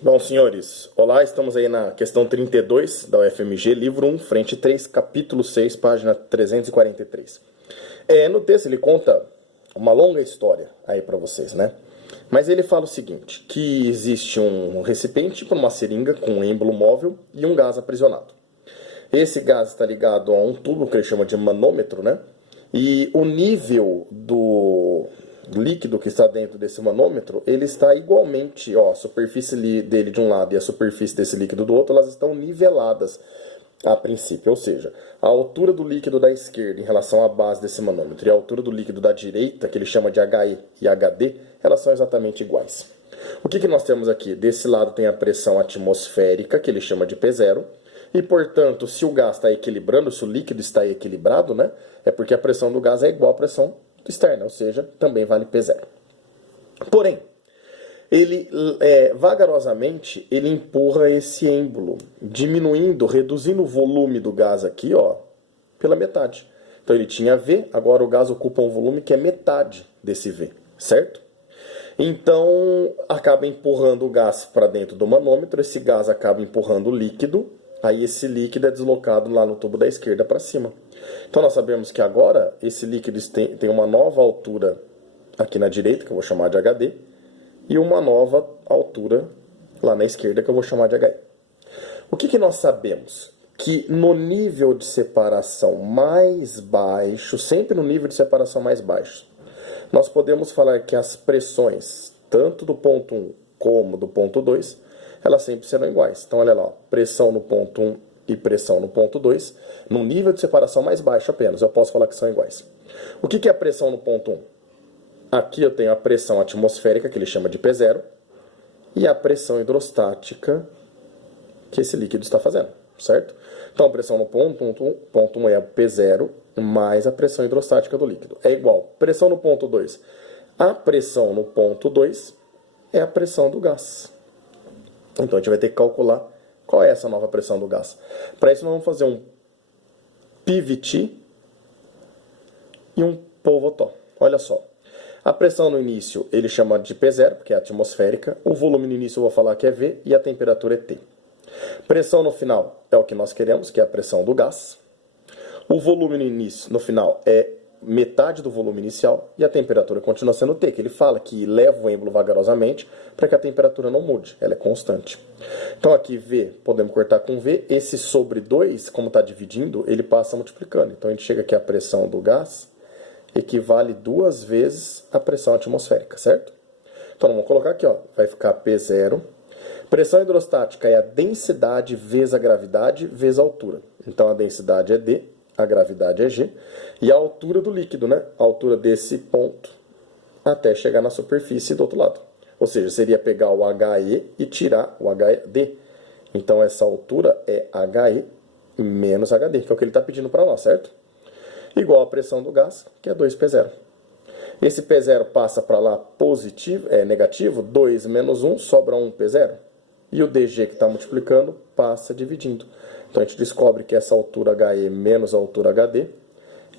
Bom, senhores, olá, estamos aí na questão 32 da UFMG, livro 1, frente 3, capítulo 6, página 343. No texto ele conta uma longa história aí para vocês, né? Mas ele fala o seguinte, que existe um recipiente para uma seringa com um êmbolo móvel e um gás aprisionado. Esse gás está ligado a um tubo que ele chama de manômetro, né? E o nível do líquido que está dentro desse manômetro, ele está igualmente, a superfície dele de um lado e a superfície desse líquido do outro, elas estão niveladas a princípio. Ou seja, a altura do líquido da esquerda em relação à base desse manômetro e a altura do líquido da direita, que ele chama de HE e HD, elas são exatamente iguais. O que nós temos aqui? Desse lado tem a pressão atmosférica, que ele chama de P0, e, portanto, se o gás está equilibrando, se o líquido está equilibrado, né, é porque a pressão do gás é igual à pressão externa, ou seja, também vale P0. Porém, ele, vagarosamente, ele empurra esse êmbolo, diminuindo, reduzindo o volume do gás aqui, pela metade. Então, ele tinha V, agora o gás ocupa um volume que é metade desse V, certo? Então, acaba empurrando o gás para dentro do manômetro, esse gás acaba empurrando o líquido, aí esse líquido é deslocado lá no tubo da esquerda para cima. Então nós sabemos que agora esse líquido tem uma nova altura aqui na direita, que eu vou chamar de HD, e uma nova altura lá na esquerda, que eu vou chamar de HE. O que nós sabemos? Que no nível de separação mais baixo, sempre no nível de separação mais baixo, nós podemos falar que as pressões, tanto do ponto 1 como do ponto 2, elas sempre serão iguais. Então, olha lá, pressão no ponto 1 e pressão no ponto 2, no nível de separação mais baixo apenas, eu posso falar que são iguais. O que é a pressão no ponto 1? Aqui eu tenho a pressão atmosférica, que ele chama de P0, e a pressão hidrostática que esse líquido está fazendo, certo? Então, a pressão no ponto 1 é P0 mais a pressão hidrostática do líquido. É igual. Pressão no ponto 2. A pressão no ponto 2 é a pressão do gás. Então, a gente vai ter que calcular qual é essa nova pressão do gás. Para isso, nós vamos fazer um PVT e um POVOTO. Olha só. A pressão no início, ele chama de P0, porque é atmosférica. O volume no início eu vou falar que é V e a temperatura é T. Pressão no final é o que nós queremos, que é a pressão do gás. O volume no final é metade do volume inicial e a temperatura continua sendo T, que ele fala que leva o êmbolo vagarosamente para que a temperatura não mude, ela é constante. Então aqui V, podemos cortar com V, esse sobre 2, como está dividindo, ele passa multiplicando. Então a gente chega aqui a pressão do gás equivale 2 vezes a pressão atmosférica, certo? Então vamos colocar aqui, vai ficar P0. Pressão hidrostática é a densidade vezes a gravidade vezes a altura. Então a densidade é D, a gravidade é G, e a altura do líquido, né? A altura desse ponto até chegar na superfície do outro lado. Ou seja, seria pegar o HE e tirar o HD. Então essa altura é HE menos HD, que é o que ele está pedindo para nós, certo? Igual a pressão do gás, que é 2P0. Esse P0 passa para lá positivo, negativo, 2 menos 1, sobra 1P0. E o DG que está multiplicando passa dividindo. Então a gente descobre que essa altura HE menos a altura HD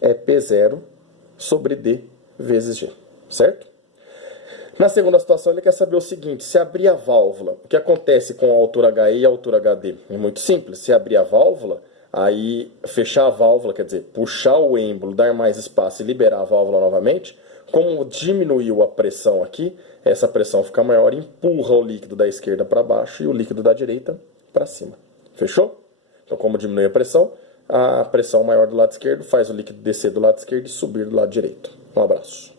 é P0 sobre D vezes G, certo? Na segunda situação ele quer saber o seguinte, se abrir a válvula, o que acontece com a altura HE e a altura HD? É muito simples, se abrir a válvula, aí fechar a válvula, quer dizer, puxar o êmbolo, dar mais espaço e liberar a válvula novamente, como diminuiu a pressão aqui, essa pressão fica maior, empurra o líquido da esquerda para baixo e o líquido da direita para cima. Fechou? Então, como diminui a pressão maior do lado esquerdo faz o líquido descer do lado esquerdo e subir do lado direito. Um abraço.